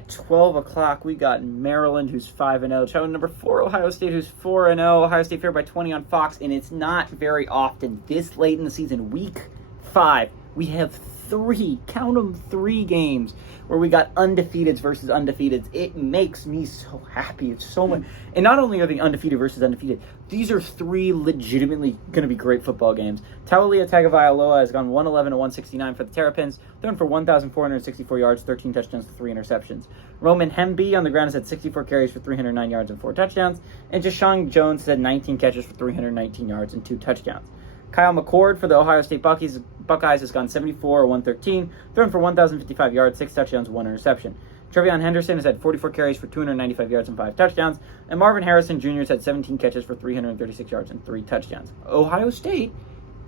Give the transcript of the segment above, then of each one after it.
at 12 o'clock, we got Maryland, who's 5-0. Showing number 4, Ohio State, who's 4-0. Ohio State favored by 20 on Fox, and it's not very often this late in the season, week 5, we have 3 games where we got undefeateds versus undefeateds. It makes me so happy. It's so much. And not only are they undefeated versus undefeated, these are 3 legitimately going to be great football games. Taulia Tagovailoa has gone 111 to 169 for the Terrapins, thrown for 1,464 yards, 13 touchdowns to 3 interceptions. Roman Hemby on the ground has had 64 carries for 309 yards and 4 touchdowns. And Deshaun Jones has had 19 catches for 319 yards and 2 touchdowns. Kyle McCord for the Ohio State Buckeyes has gone 74 or 113, thrown for 1,055 yards, 6 touchdowns, 1 interception. Trevion Henderson has had 44 carries for 295 yards and 5 touchdowns, and Marvin Harrison Jr. has had 17 catches for 336 yards and 3 touchdowns. Ohio State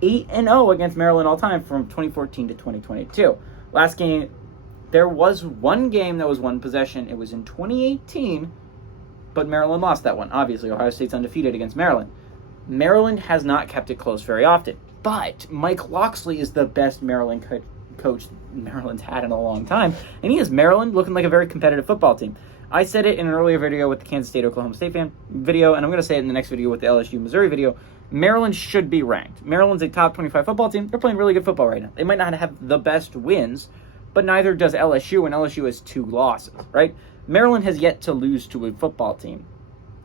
8-0 against Maryland all time from 2014 to 2022. Last game, there was one game that was one possession. It was in 2018, but Maryland lost that one. Obviously, Ohio State's undefeated against Maryland. Maryland has not kept it close very often, but Mike Locksley is the best Maryland coach Maryland's had in a long time, and he has Maryland looking like a very competitive football team. I said it in an earlier video with the Kansas State-Oklahoma State fan video, and I'm going to say it in the next video with the LSU-Missouri video. Maryland should be ranked. Maryland's a top 25 football team. They're playing really good football right now. They might not have the best wins, but neither does LSU, and LSU has 2 losses, right? Maryland has yet to lose to a football team.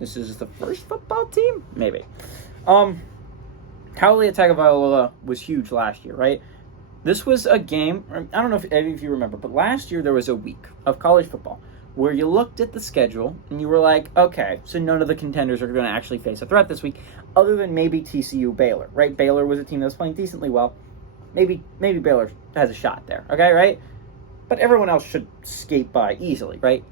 This is the first football team? Maybe. Taulia Tagovailoa was huge last year, right? This was a game, I don't know if any of you remember, but last year there was a week of college football where you looked at the schedule and you were like, okay, so none of the contenders are going to actually face a threat this week other than maybe TCU Baylor, right? Baylor was a team that was playing decently well. Maybe Baylor has a shot there, okay, right? But everyone else should skate by easily, right?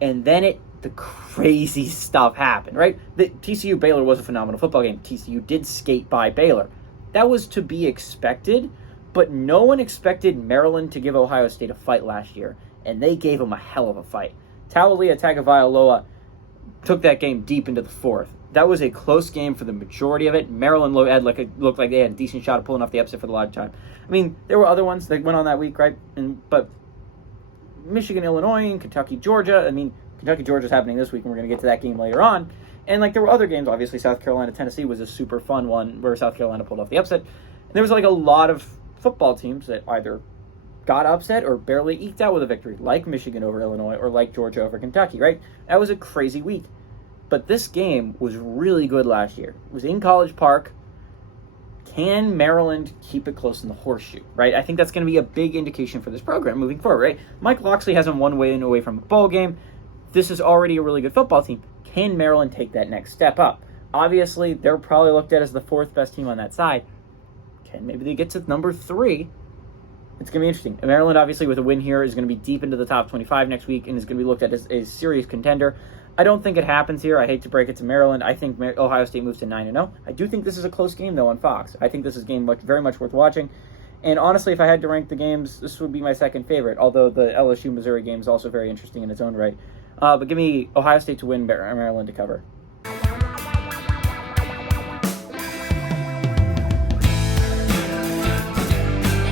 And then the crazy stuff happened, right? The TCU Baylor was a phenomenal football game. TCU did skate by Baylor. That was to be expected, but no one expected Maryland to give Ohio State a fight last year, and they gave them a hell of a fight. Taulia Tagovailoa took that game deep into the 4th. That was a close game for the majority of it. Maryland looked like they had a decent shot of pulling off the upset for the last time. I mean, there were other ones that went on that week, right? But Michigan, Illinois, and Kentucky, Georgia. I mean, Kentucky, Georgia's happening this week, and we're going to get to that game later on. And, there were other games. Obviously, South Carolina, Tennessee was a super fun one where South Carolina pulled off the upset. And there was, a lot of football teams that either got upset or barely eked out with a victory, like Michigan over Illinois or like Georgia over Kentucky, right? That was a crazy week. But this game was really good last year. It was in College Park. Can Maryland keep it close in the horseshoe, right? I think that's going to be a big indication for this program moving forward, right? Mike Locksley hasn't won away from a bowl game. This is already a really good football team. Can Maryland take that next step up? Obviously, they're probably looked at as the 4th best team on that side. Maybe they get to number 3. It's going to be interesting. Maryland, obviously, with a win here, is going to be deep into the top 25 next week and is going to be looked at as a serious contender. I don't think it happens here. I hate to break it to Maryland. I think Ohio State moves to 9-0. I do think this is a close game, though, on Fox. I think this is a game very much worth watching. And honestly, if I had to rank the games, this would be my second favorite, although the LSU-Missouri game is also very interesting in its own right. But give me Ohio State to win, Maryland to cover.